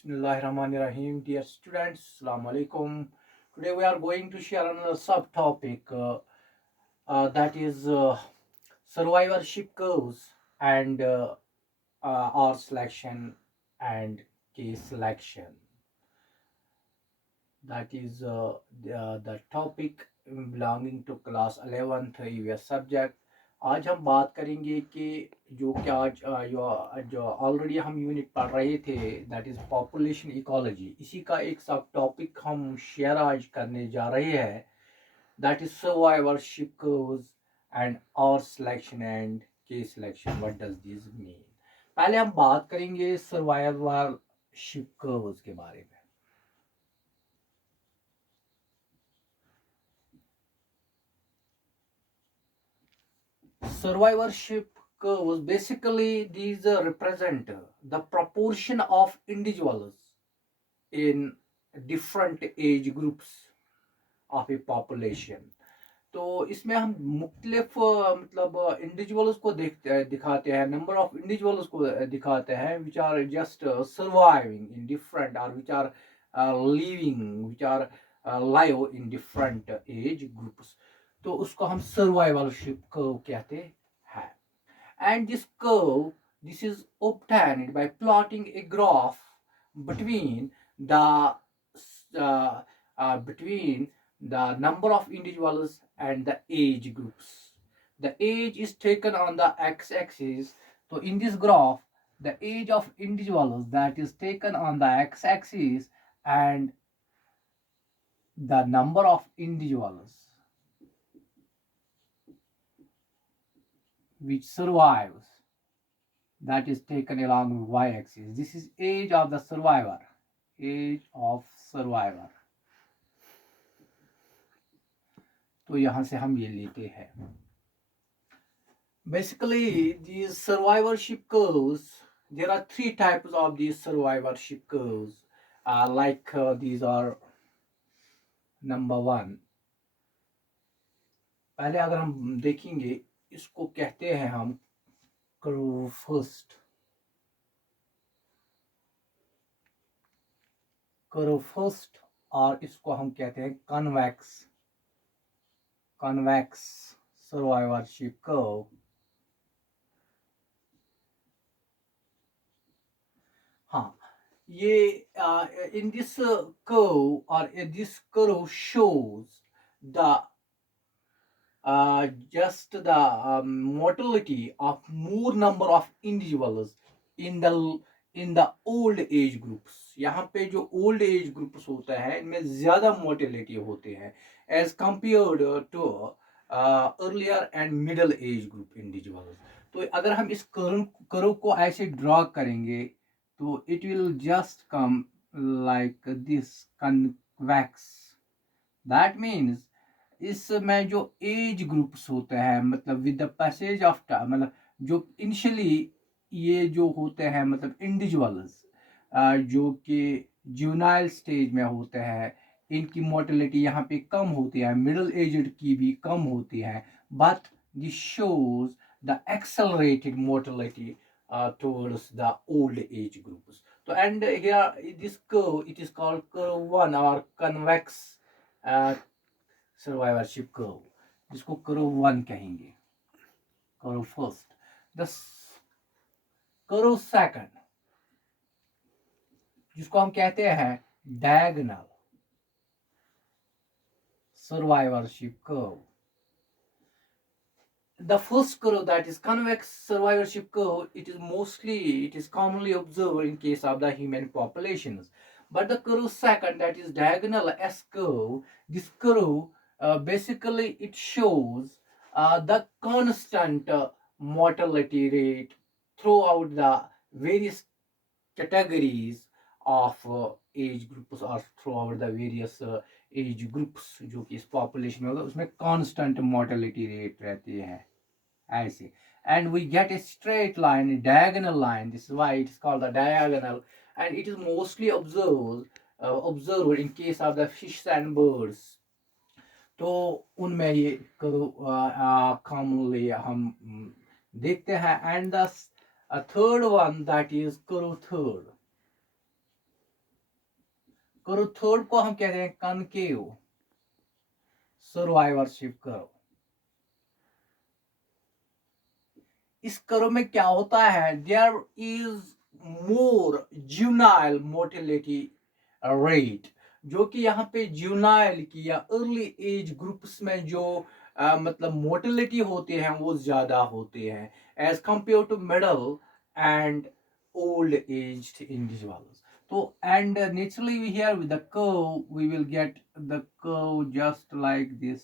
Bismillahirrahmanirrahim. Dear students, Assalamu alaikum. Today we are going to share another subtopic that is survivorship curves and R selection and case selection. That is the topic belonging to class 11th EVS subject. आज हम बात करेंगे कि जो क्या आज जो already हम यूनिट पढ़ रहे थे दैट इज़ पॉपुलेशन इकोलॉजी, इसी का एक सब टॉपिक हम शेयर आज करने जा रहे हैं that is survivorship curves and r selection and K selection. What does this mean? पहले हम बात करेंगे सर्वाइवरशिप कर्व्स के बारे में. Survivorship curves basically these represent the proportion of individuals in different age groups of a population. तो इसमें हम मुख्तलिफ मतलब इंडिविजुअल्स को दिखाते हैं, नंबर ऑफ इंडिविजुअल्स को दिखाते हैं which are just surviving in different और which are living which are live in different age groups. तो उसको हम सर्वाइवलशिप कर्व कहते हैं. And this curve this is obtained by plotting a graph between the between the number of individuals and the age groups. The age is taken on the x-axis. So in this graph, the age of individuals that is taken on the x-axis and the number of individuals which survives that is taken along the y-axis. This is age of the survivor. Age of survivor. तो यहां से हम ये लेते हैं. Basically, these survivorship curves, there are three types of these survivorship curves. These are number one. पहले अगर हम देखेंगे इसको कहते हैं हम कर्व फर्स्ट. कर्व फर्स्ट और इसको हम कहते हैं कन्वेक्स सर्वाइवरशिप कर्व. हाँ, ये in this curve or this curve shows the just the mortality of more number of individuals in the old age groups. यहाँ पे जो old age groups होता है इनमें ज़्यादा mortality होते हैं as compared to earlier and middle age group individuals. तो अगर हम इस कर्व को ऐसे ड्रॉ करेंगे तो it will just come like this convex. That means इसमें जो एज ग्रुप्स होते हैं मतलब with the passage of time, मतलब जो इनिशियली ये जो होते हैं मतलब इंडिविजुअल्स जो कि जुवेनाइल स्टेज में होते हैं इनकी मोर्टेलिटी यहाँ पे कम होती है, मिडिल एजड की भी कम होती है, but this shows the accelerated mortality towards the old age groups. So and here this curve it is called curve 1 or convex survivorship curve, जिसको कर्व 1 कहेंगे. Curve first. The curve second जिसको हम कहते हैं diagonal survivorship curve. The first curve that is convex survivorship curve, it is commonly observed in case of the human populations. But the curve second that is diagonal S curve, this curve basically it shows the constant mortality rate throughout the various categories of age groups or throughout the various age groups जो कि इस population में होगा उसमें constant mortality rate रहती है ऐसे. And we get a straight line, a diagonal line. This is why it is called the diagonal, and it is mostly observed in case of the fish and birds. तो उनमें ये commonly हम देखते हैं. And the third one that is curve third. Curve third को हम कहते हैं कनकेव सर्वाइवरशिप कर्व। इस कर्व में क्या होता है, there is more juvenile mortality rate, जो कि यहाँ पे जुनाइल की या अर्ली एज ग्रुप्स में जो मतलब मोर्टेलिटी होते हैं वो ज्यादा होते हैं as compare to middle and old aged individuals. तो and naturally we here with the curve we will get the curve just like this,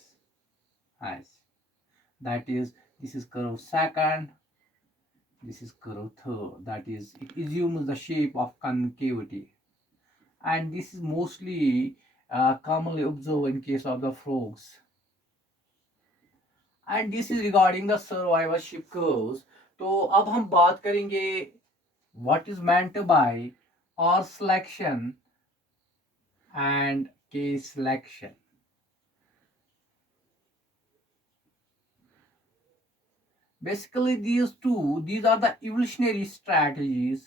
as that is, this is curve second, this is curve third, that is it assumes the shape of concavity, and this is mostly commonly observed in case of the frogs. And this is regarding the survivorship curves. तो अब हम बात करेंगे what is meant by R selection and K selection. Basically these are the evolutionary strategies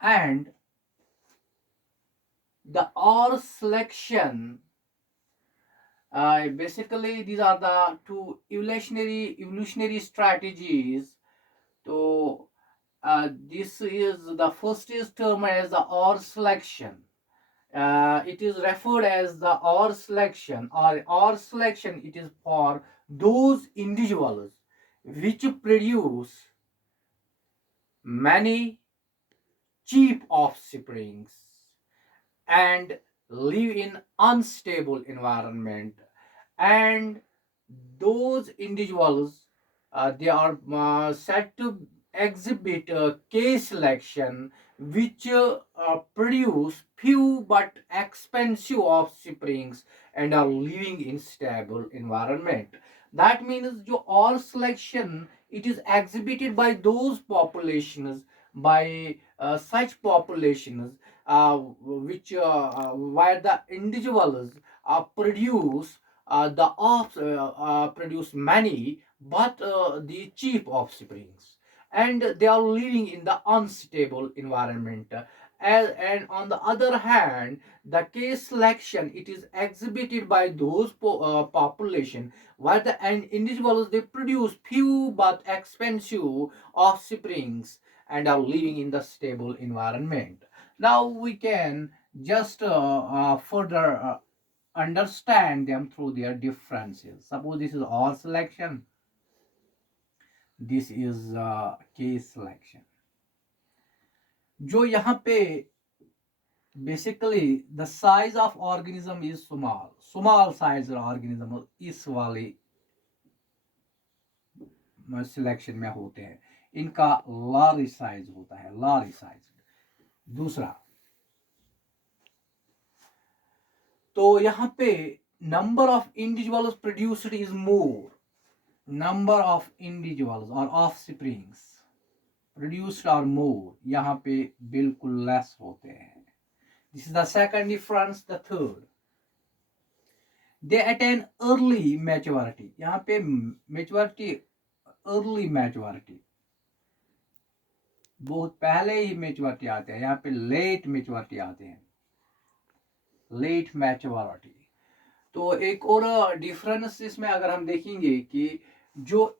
and the R selection. Basically these are the two evolutionary strategies. So this is the first is termed as the R selection. It is referred as the R selection or R selection. It is for those individuals which produce many cheap offsprings and live in unstable environment, and those individuals they are said to exhibit a case selection which produce few but expensive offsprings and are living in stable environment. That means जो all selection it is exhibited by those populations, by such populations which where the individuals produce the off produce many but the cheap offsprings, and they are living in the unstable environment. And on the other hand, the case selection it is exhibited by those population where the individuals they produce few but expensive offsprings and are living in the stable environment. Now we can just further understand them through their differences. Suppose this is all selection, this is case selection. जो यहाँ पे basically the size of organism is small size organism इस वाले selection में होते हैं, इनका large size होता है, लार्ज साइज। दूसरा तो यहाँ पे number of individuals produced is more, number of individuals और offsprings produced are more, यहाँ पे बिल्कुल लेस होते हैं। This is the second difference. The third they attain early maturity, यहाँ पे मैच्योरिटी अर्ली मैच्योरिटी बहुत पहले ही मैच्योरिटी आते हैं, यहाँ पे लेट मैच्योरिटी आते हैं, लेट मैच्योरिटी। तो एक और डिफरेंस इसमें अगर हम देखेंगे कि जो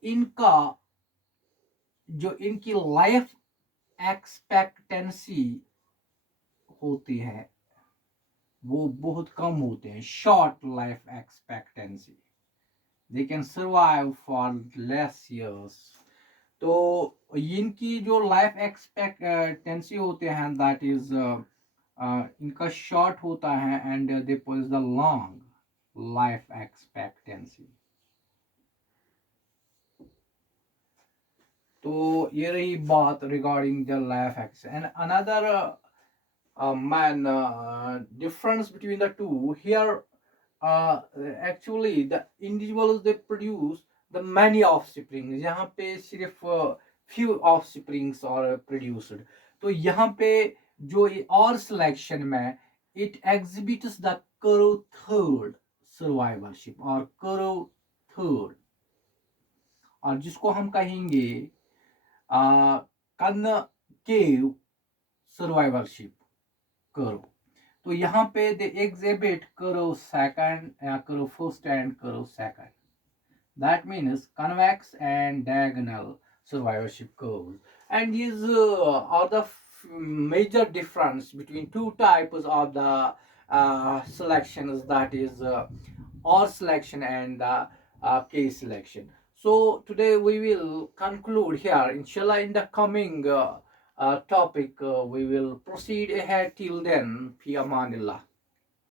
इनकी लाइफ एक्सपेक्टेंसी होती है वो बहुत कम होते हैं, short life expectancy, they can survive for less years. तो इनकी जो लाइफ एक्सपेक्टेंसी होते हैं दैट इज इनका शॉर्ट होता है and they possess the long life expectancy. तो ये रही बात regarding the life x. And another difference between the two here, actually the individuals they produce the many offsprings, यहाँ पे सिर्फ few offsprings are produced। तो यहाँ पे जो और selection में it exhibits the curve third survivorship or curve third और जिसको हम कहेंगे कनकेव सर्वाइवरशिप करो। तो यहाँ पे दे एग्जिबिट करो सेकंड या करो फर्स्ट एंड करो second, that means convex and diagonal survivorship curves. And these are the major difference between two types of the selections, that is or selection and the K selection. So today we will conclude here. Inshallah, in the coming topic, we will proceed ahead. Till then, fi amanillah.